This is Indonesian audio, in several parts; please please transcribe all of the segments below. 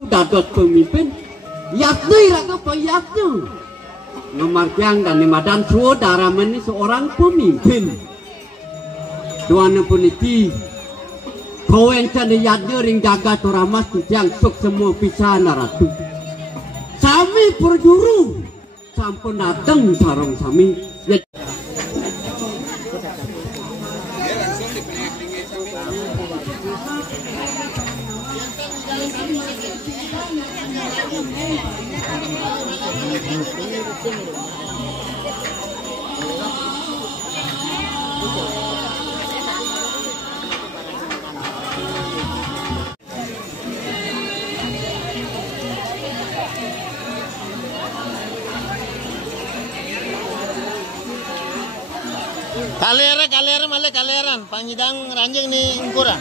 Dapat pemimpin, yakni raga payaknya. Ngamartiang dan nimadan saudara meni seorang pemimpin. Tuan puniti, kau yang canda yadnya ring jaga toramas yang sok semua pisah naratu. Sami perjuru, sampun datang sarong sami. Kalera malah kaleran pangidang ranjang ni ukuran.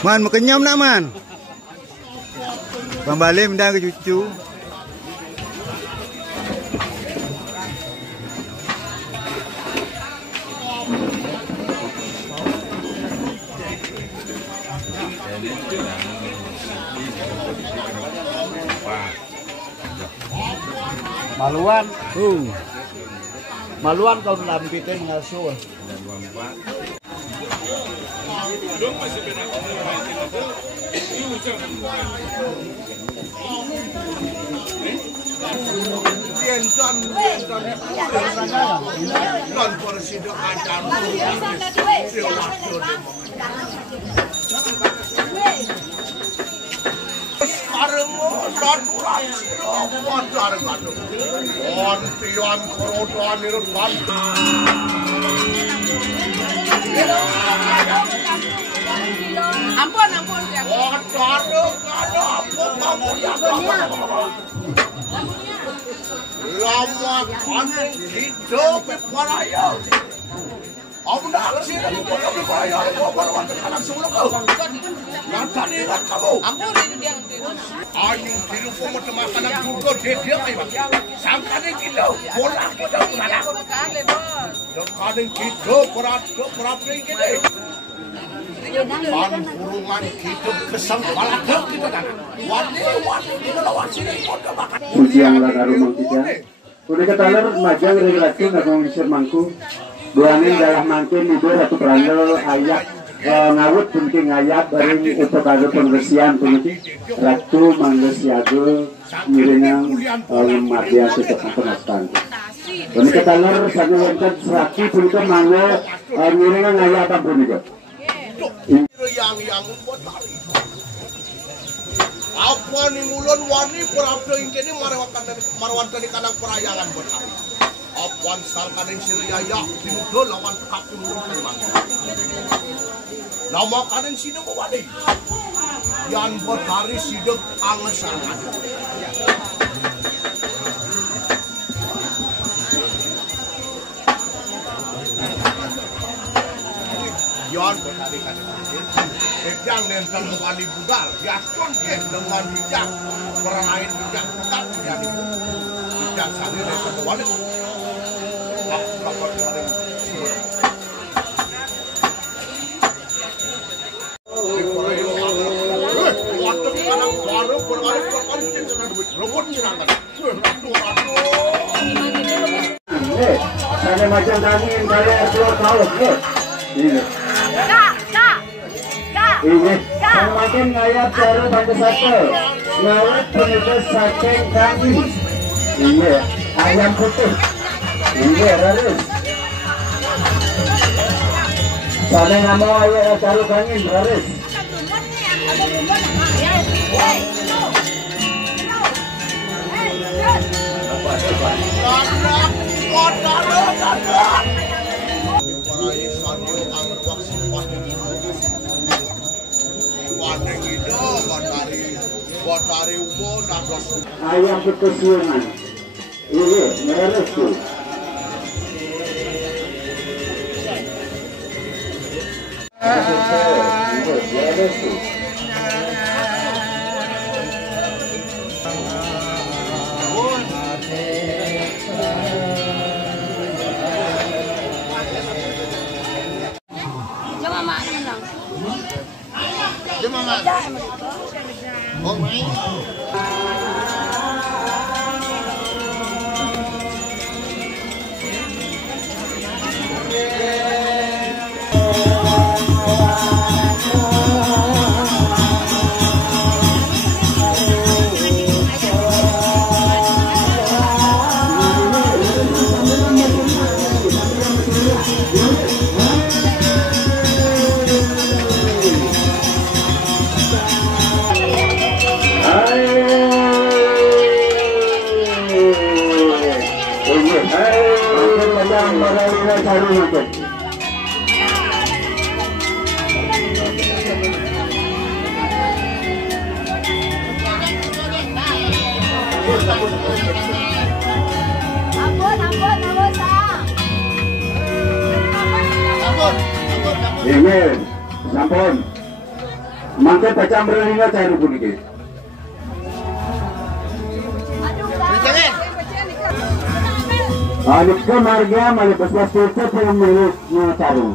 Man, makenyam nak man. Kembali mendah ke cucu. Maluan. Maluan kau lampikan ngasuh. Ampun ya. Lama kaning hidup paraya. Amdak sih aku paraya aku baru anak sebelum kau. Nanti ingat kamu. Ampun itu dia. Ayu tiru pun makanan burgo dia kayak sangkane kilo bola kita punya. Kaning hidup berat ini. Pan burungan hidup kesang balak kita kan. Wani kita lawan sini kita makan. Ujian laga rumah kita. Udah ketalar majang regulasi ngomong isir mangku. Buangin dalam mangkin itu satu perandal ayak ngawut penting ayak bareng untuk kado pembersihan penting ratu manggesiago miringan madia seperti penastan. Udah ketalar satu wanita seraki penting mangga miringan ayak apa pun juga. Yang buat hari. Apa nih mulon warni perabda ini marwan dari kanang perayangan buat hari. Apuan salkanin siriyaya tinudo lawan kapun mulon mana. Nama kanin sini mawani. Yang buat hari sidak angesangan. Yon berkali kali sedang nempel mewali budal, yakon dengan bijak, berlain bijak tetap menjadi bijak sambil nempel mewali. Sana macam angin dari keluar laut, ini. Ini, sana makin ngayap cara pada satu, ngawet penulis saking kami. Ini, ayam putih. Ini, harus. Sana nggak mau ayam taruh angin, harus. Ayam ketusiungan ini meres tuh. Meres tuh. Ingin, sampun. Mangke baca mereninga cari pun iki. Anikka marga mali paswas turce pun milik cari.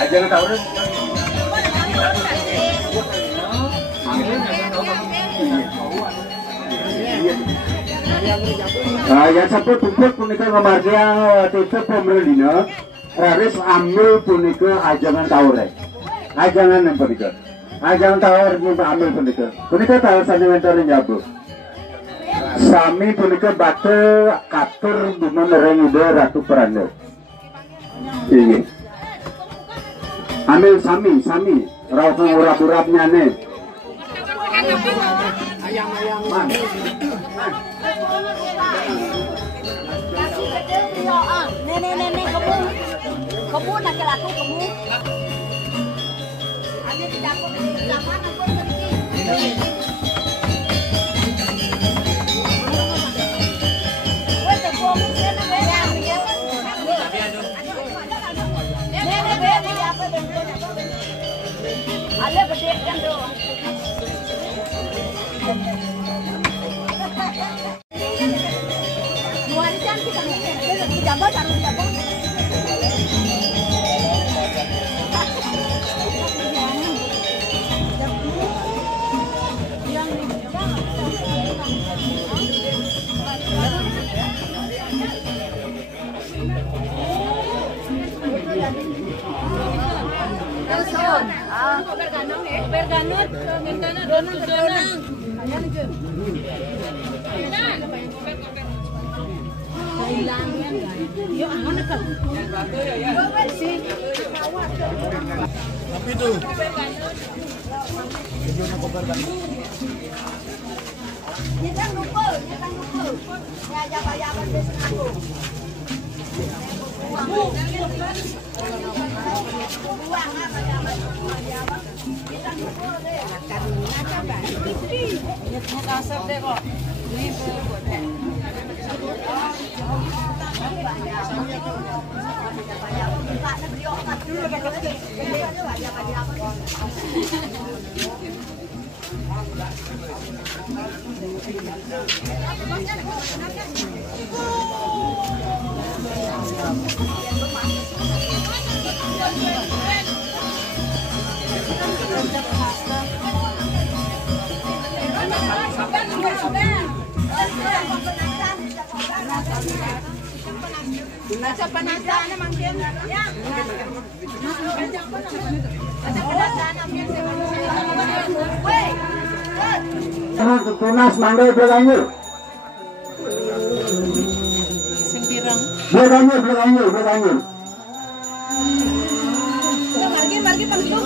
Ajar tahu deh. Yang satu tumpuk punika ngamarga tutup pemerintah harus ambil punika ajangan tawar. Ajangan yang punika. Ajangan tawar nyumbang ambil punika. Punika tawar sanjungan nyabu. Sami punika batu katur buman reng ide ratu peranda. Ini. Ambil sami raut urap-urapnya nih. Ayam man. Nenek kamu nak laku kamu. Ada di dapur di mana aku pergi. Ada bedek kan tu. Luar cantik kan? Dijambal taruh dijambal. Berganut, donang. Tapi itu. Jangan lupa. Ya jabat besok aku. Tunas mandai Belanyur. Belanyur. Margi panggung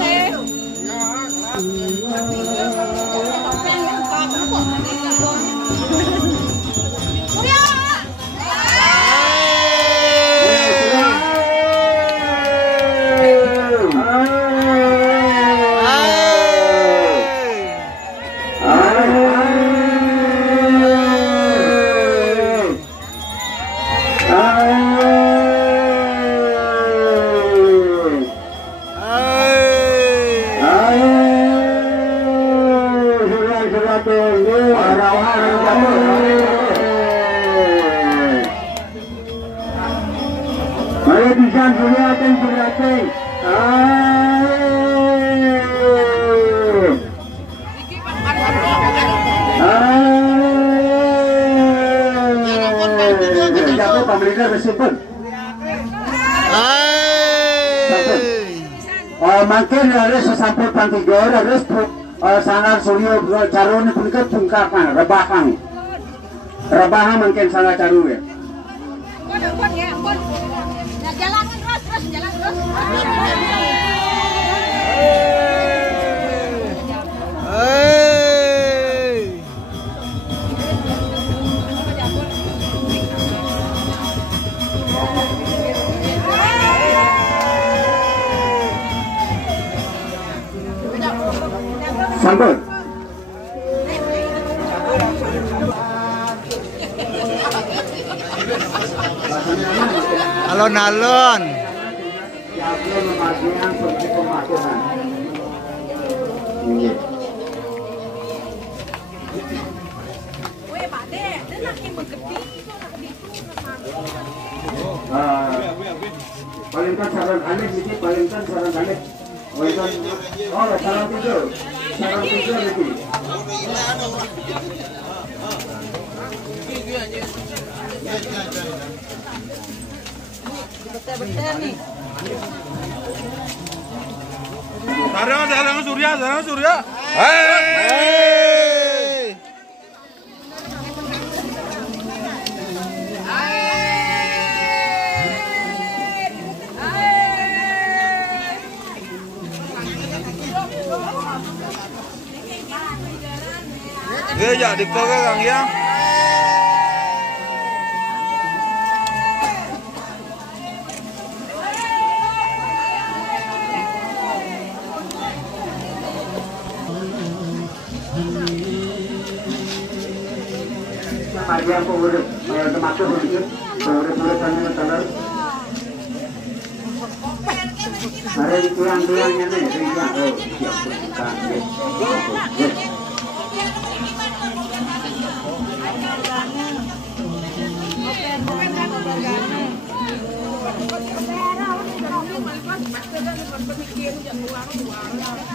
makin harus sesampul pantigor harus sangat suryo carone punika bungkakan rebahan mungkin sangat caru ya. Jalan terus. Sampun. Alon-alon. Palingkan saran aneh sini, palingkan saran aneh. Oh, saran tidur lagi. Betul nih. Sarang Surya. Hei. Ya, di kau Kang ya. Pagi aku udah termasuk begitu, udah tangan. Ada di tulang-tulangnya nih,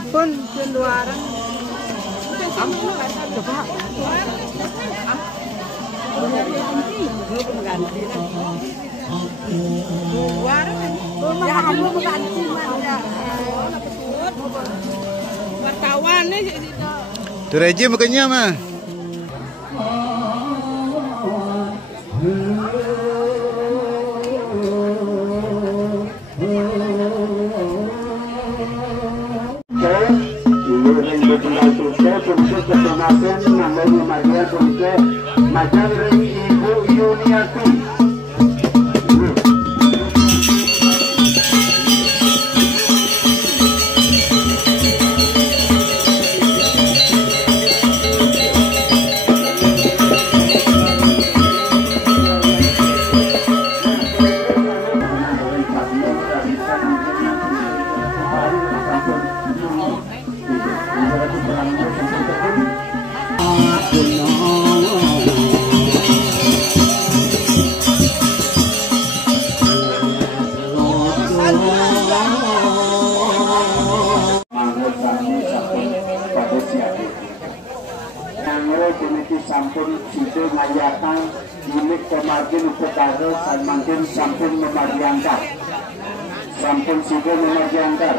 Pun luaran. Wartawan nih. Tureji makanya mah. sampun sudah ngayatan milik pemargin upekara sampun sampun memargiantar sampun sudah memargiantar